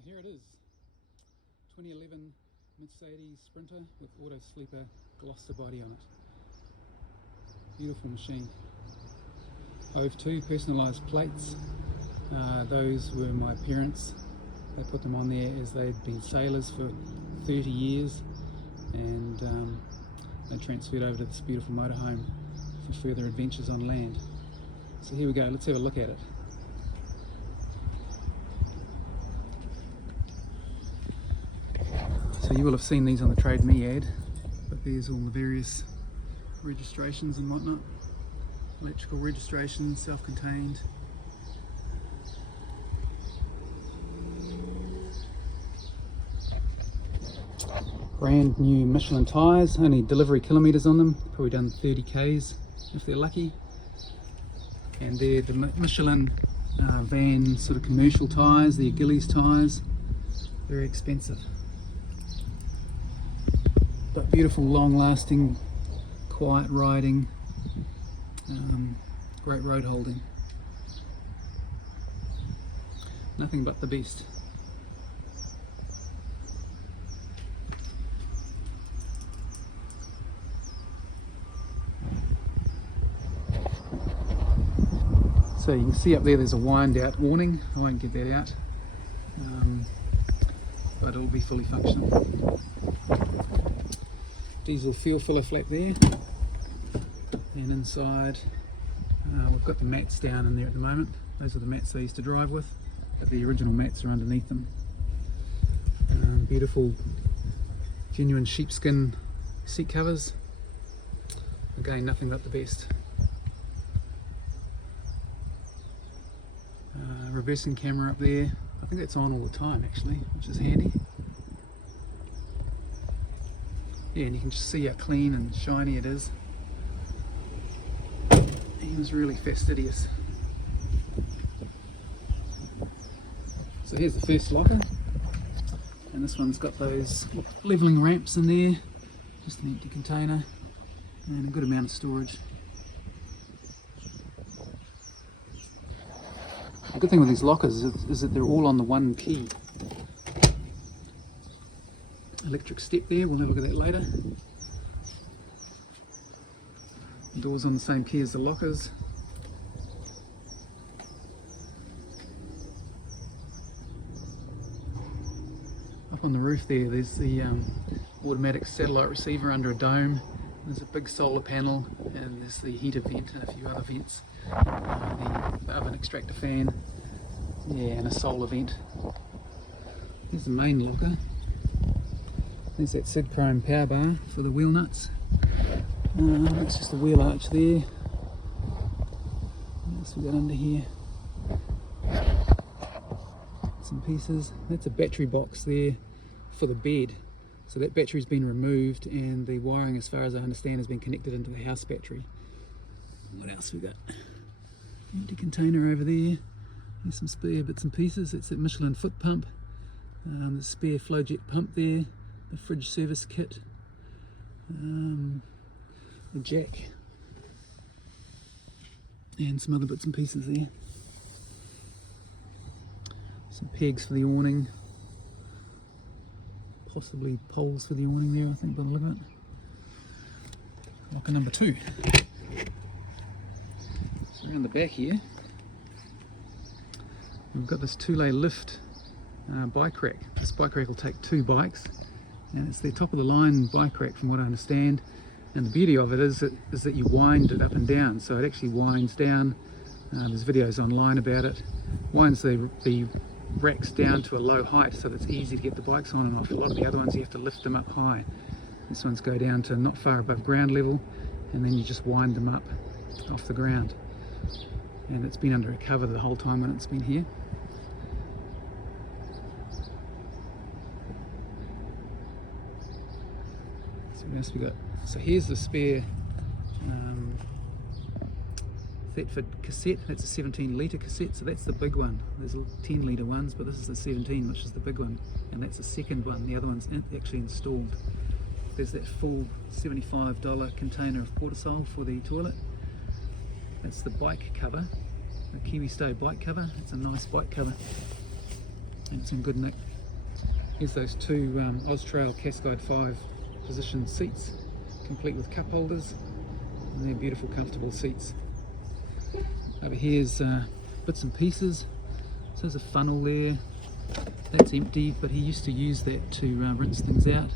So here it is, 2011 Mercedes Sprinter with Auto Sleeper Gloucester body on it. Beautiful machine. Hove 2 personalised plates. Those were my parents. They put them on there as they'd been sailors for 30 years and they transferred over to this beautiful motorhome for further adventures on land. So here we go, let's have a look at it. So you will have seen these on the Trade Me ad, but there's all the various registrations and whatnot. Electrical registration, self-contained. Brand new Michelin tyres, only delivery kilometres on them, probably done 30 k's if they're lucky. And they're the Michelin van sort of commercial tyres, the Achilles tyres, very expensive. But beautiful, long-lasting, quiet riding, great road holding. Nothing but the best. So you can see up there there's a wind out awning. I won't get that out, but it'll be fully functional. Diesel fuel filler flap there, and inside we've got the mats down in there at the moment. Those are the mats I used to drive with, but the original mats are underneath them. Beautiful genuine sheepskin seat covers. Again, nothing but the best. Reversing camera up there. I think that's on all the time actually, which is handy. Yeah, and you can just see how clean and shiny it is. He was really fastidious. So here's the first locker, and this one's got those levelling ramps in there, just an empty container and a good amount of storage. The good thing with these lockers is that they're all on the one key. Electric step there, we'll have a look at that later. The doors on the same key as the lockers. Up on the roof there's the automatic satellite receiver under a dome. There's a big solar panel and there's the heater vent and a few other vents. The oven extractor fan, yeah, and a solar vent. There's the main locker. There's that Sid Chrome power bar for the wheel nuts. That's just a wheel arch there. What else we got under here? Some pieces. That's a battery box there for the bed. So that battery's been removed and the wiring, as far as I understand, has been connected into the house battery. What else we got? Empty container over there. There's some spare bits and pieces. That's that Michelin foot pump. The spare flow jet pump there. The fridge service kit. The jack. And some other bits and pieces there. Some pegs for the awning. Possibly poles for the awning there, I think, by the look of it. Locker number 2. So around the back here, we've got this 2-lay lift bike rack. This bike rack will take 2 bikes, and it's the top of the line bike rack from what I understand. And the beauty of it is that you wind it up and down, so it actually winds down. There's videos online about it. Winds the racks down to a low height so that it's easy to get the bikes on and off. A lot of the other ones you have to lift them up high. This one's go down to not far above ground level, and then you just wind them up off the ground. And it's been under a cover the whole time when it's been here. So what else we got? So here's the spare Thetford cassette. That's a 17 litre cassette, so that's the big one. There's 10 litre ones, but this is the 17, which is the big one, and that's the second one. The other one's actually installed. There's that full $75 container of Portasol for the toilet. That's the bike cover, the Kiwi Stow bike cover. It's a nice bike cover. and it's in good nick. Here's those two Austrail Cascade 5 position seats, complete with cup holders, and they're beautiful, comfortable seats. Over here's bits and pieces. So there's a funnel there, that's empty, but he used to use that to rinse things out.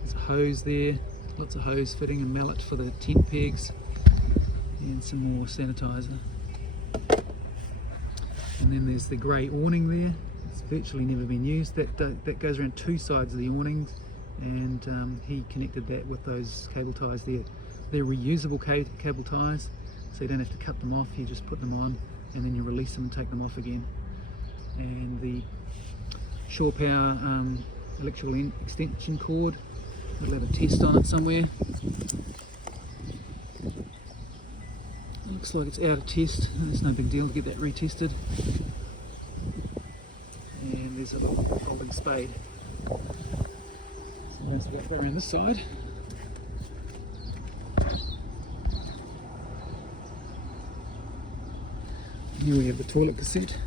There's a hose there, lots of hose fitting, and mallet for the tent pegs, and some more sanitizer. And then there's the grey awning there. It's virtually never been used. That goes around two sides of the awning, and he connected that with those cable ties there. They're reusable cable ties, so you don't have to cut them off, you just put them on and then you release them and take them off again. And the shore power electrical extension cord, we'll have a test on it somewhere. It looks like it's out of test, it's no big deal to get that retested. And there's a little folding spade. So let's go around this side. Here we have the toilet cassette.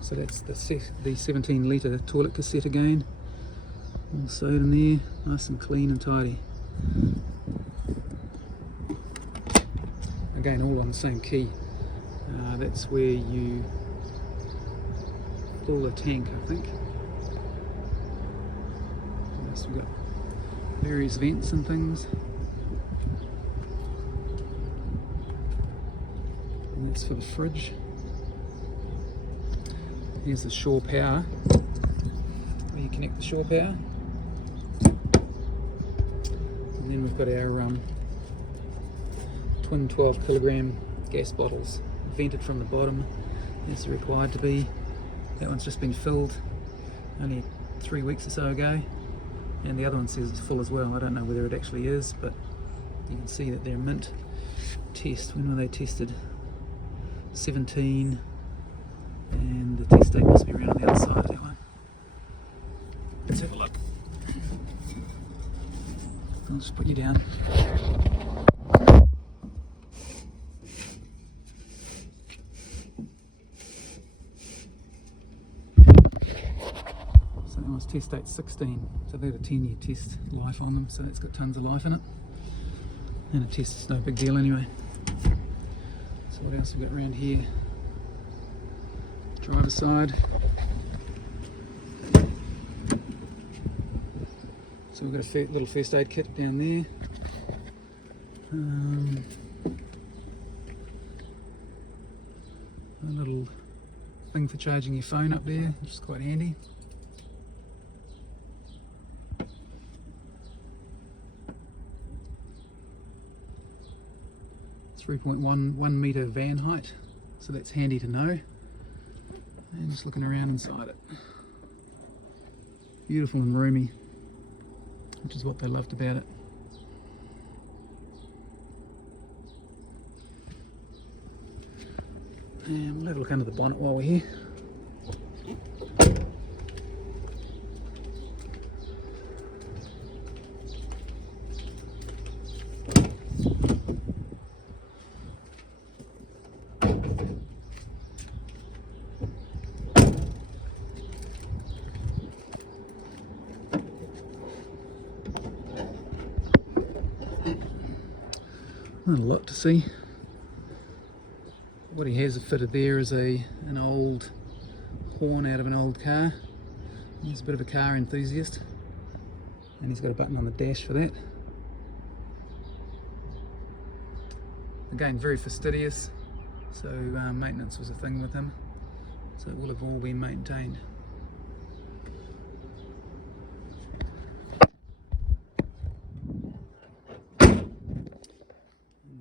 So that's the 17 litre toilet cassette again. All sewed in there, nice and clean and tidy. Again, all on the same key. That's where you fill the tank, I think. So we've got various vents and things. And that's for the fridge. Here's the shore power, where you connect the shore power. And then we've got our twin 12 kilogram gas bottles, vented from the bottom as they're required to be. That one's just been filled only 3 weeks or so ago, and the other one says it's full as well. I don't know whether it actually is, but you can see that they're mint test. When were they tested? 17. And the test date must be around on the other side of that one. Let's have a look. I'll just put you down. So that one's test date 16. So they've got a 10-year test life on them, so it's got tons of life in it. And a test is no big deal anyway. So what else have we got around here? Driver's side. So we've got a little first aid kit down there. A little thing for charging your phone up there, which is quite handy. .11 metre van height, so that's handy to know. And just looking around inside it. Beautiful and roomy, which is what they loved about it. And we'll have a look under the bonnet while we're here. Not a lot to see. What he has fitted there is an old horn out of an old car. He's a bit of a car enthusiast, and he's got a button on the dash for that. Again, very fastidious, so maintenance was a thing with him, so it will have all been maintained.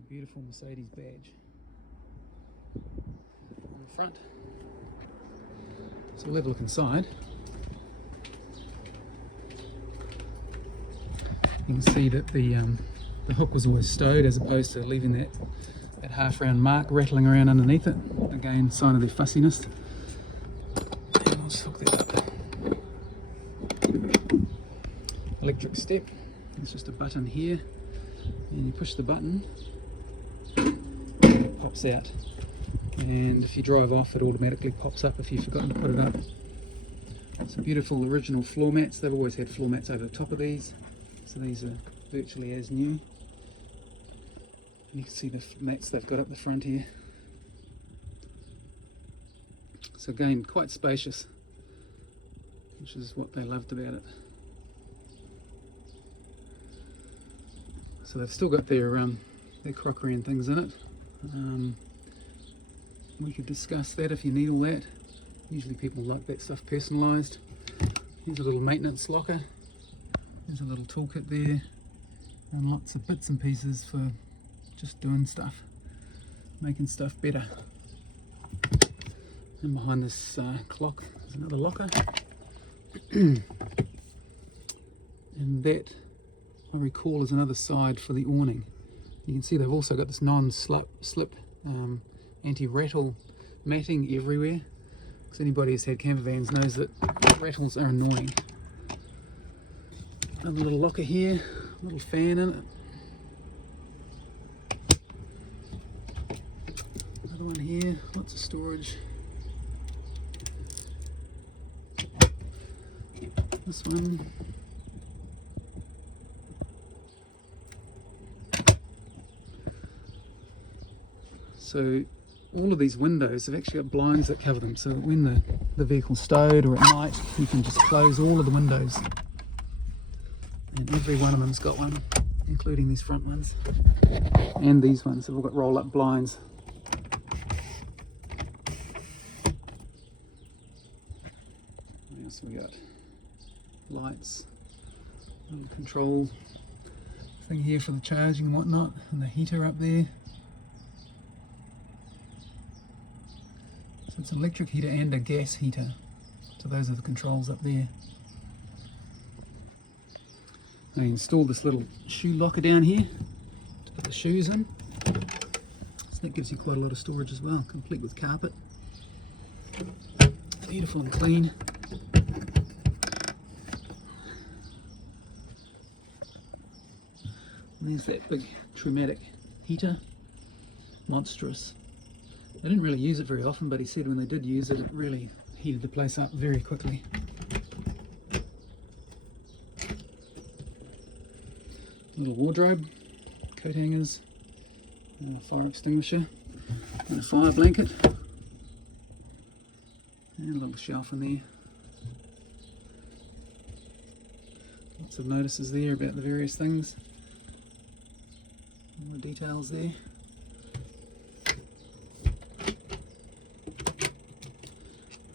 Beautiful Mercedes badge on the front. So we'll have a look inside. You can see that the hook was always stowed as opposed to leaving that half round mark rattling around underneath it. Again, sign of their fussiness. And I'll just hook that up. Electric step. It's just a button here, and you push the button. It pops out, and if you drive off it automatically pops up if you've forgotten to put it up. Some beautiful original floor mats. They've always had floor mats over the top of these, so these are virtually as new. And you can see the mats they've got up the front here. So again, quite spacious, which is what they loved about it. So they've still got their crockery and things in it. We could discuss that if you need all that. Usually people like that stuff personalised. Here's a little maintenance locker. There's a little toolkit there, and lots of bits and pieces for just doing stuff, making stuff better. And behind this clock is another locker. And that, I recall, is another side for the awning. You can see they've also got this non-slip anti-rattle matting everywhere, because anybody who's had camper vans knows that rattles are annoying. Another little locker here, a little fan in it. Another one here, lots of storage. This one. So all of these windows have actually got blinds that cover them, so when the vehicle's stowed or at night, you can just close all of the windows. And every one of them's got one, including these front ones. And these ones have all got roll-up blinds. What else have we got? Lights, little control thing here for the charging and whatnot, and the heater up there. So it's an electric heater and a gas heater. So those are the controls up there. I installed this little shoe locker down here to put the shoes in. So that gives you quite a lot of storage as well, complete with carpet. Beautiful and clean. And there's that big Trumatic heater, monstrous. They didn't really use it very often, but he said when they did use it, it really heated the place up very quickly. Little wardrobe, coat hangers, and a fire extinguisher, and a fire blanket, and a little shelf in there. Lots of notices there about the various things. More details there.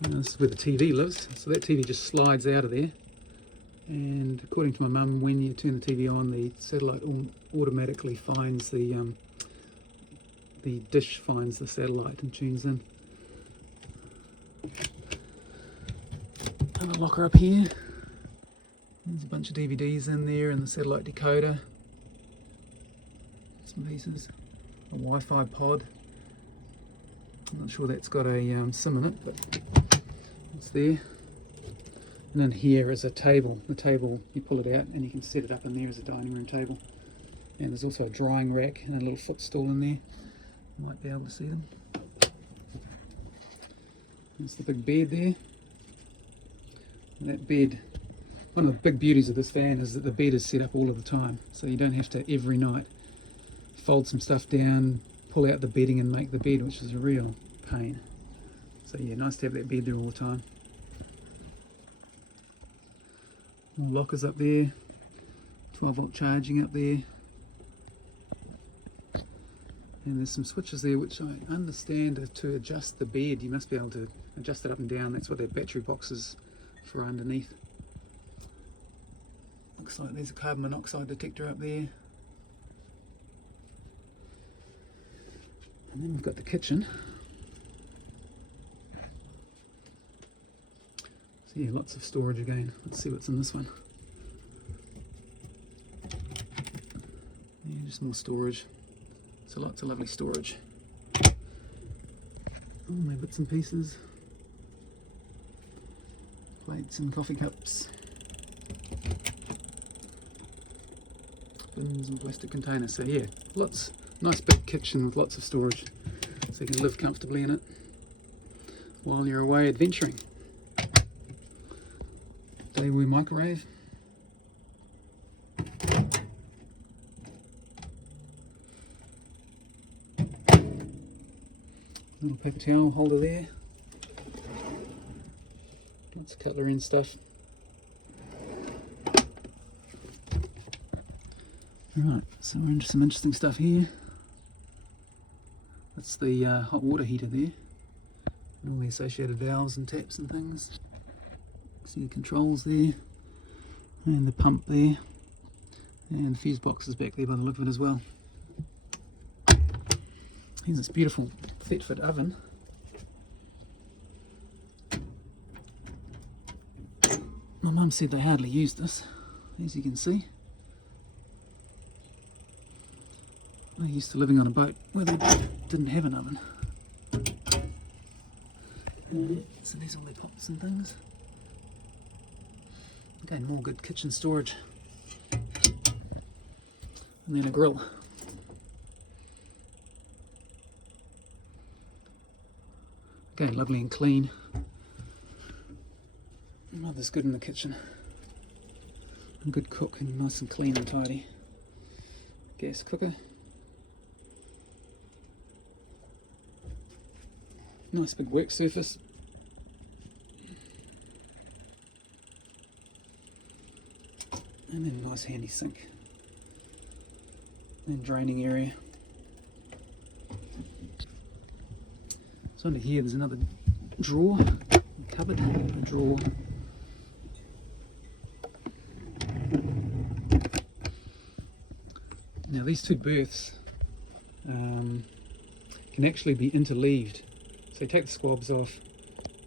And this is where the TV lives, so that TV just slides out of there. And according to my mum, when you turn the TV on, the satellite automatically finds the dish finds the satellite and tunes in. And a locker up here. There's a bunch of DVDs in there and the satellite decoder. Some pieces. A Wi-Fi pod. I'm not sure that's got a SIM in it, but it's there. And then here is a table. The table, you pull it out and you can set it up in there as a dining room table. And there's also a drying rack and a little footstool in there. You might be able to see them. There's the big bed there. And that bed, one of the big beauties of this van is that the bed is set up all of the time. So you don't have to every night fold some stuff down, pull out the bedding and make the bed, which is a real pain. So yeah, nice to have that bed there all the time. More lockers up there, 12-volt charging up there. And there's some switches there which I understand are to adjust the bed. You must be able to adjust it up and down. That's what that battery box is for underneath. Looks like there's a carbon monoxide detector up there. And then we've got the kitchen. So yeah, lots of storage again. Let's see what's in this one. Yeah, just more storage. So lots of lovely storage. All my bits and pieces. Plates and coffee cups. Bins and plastic containers. So yeah, lots. Nice big kitchen with lots of storage, so you can live comfortably in it while you're away adventuring. Daewoo microwave. Little paper towel holder there. Lots of cutlery and stuff. Right, so we're into some interesting stuff here. That's the hot water heater there. And all the associated valves and taps and things. See the controls there. And the pump there. And the fuse box is back there by the look of it as well. Here's this beautiful Thetford oven. My mum said they hardly use this, as you can see. They're used to living on a boat where they didn't have an oven. So there's all their pots and things. Again, more good kitchen storage. And then a grill. Again, lovely and clean. Mother's good in the kitchen. A good cook and nice and clean and tidy. Gas cooker. Nice big work surface. And then a nice handy sink. And draining area. So under here there's another drawer, a cupboard, a drawer. Now these two berths can actually be interleaved. So you take the squabs off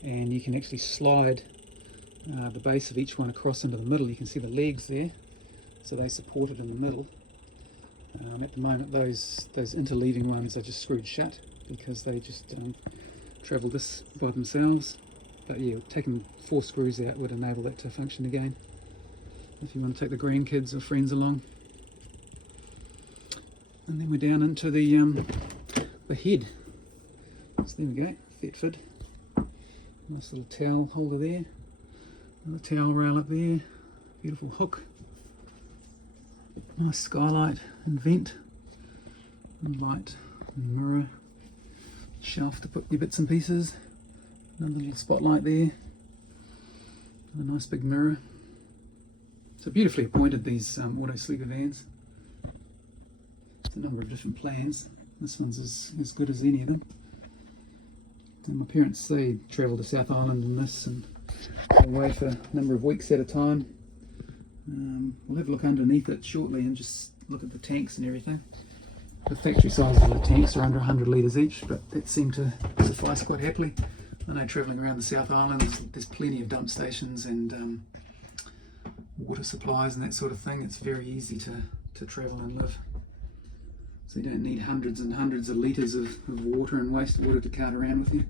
and you can actually slide the base of each one across into the middle. You can see the legs there, so they support it in the middle. At the moment those interleaving ones are just screwed shut because they just travel this by themselves. But yeah, taking 4 screws out would enable that to function again if you want to take the grandkids or friends along. And then we're down into the head. So there we go, Thetford. Nice little towel holder there. Another towel rail up there. Beautiful hook. Nice skylight and vent. And light and mirror. Shelf to put your bits and pieces. Another little spotlight there. And a nice big mirror. So beautifully appointed, these Auto Sleeper vans. There's a number of different plans. This one's as good as any of them. And my parents, they travel to South Island in this and away for a number of weeks at a time. We'll have a look underneath it shortly and just look at the tanks and everything. The factory sizes of the tanks are under 100 litres each, but that seemed to suffice quite happily. I know travelling around the South Island, there's plenty of dump stations and water supplies and that sort of thing. It's very easy to travel and live. So you don't need hundreds and hundreds of litres of water and wastewater to cart around with you.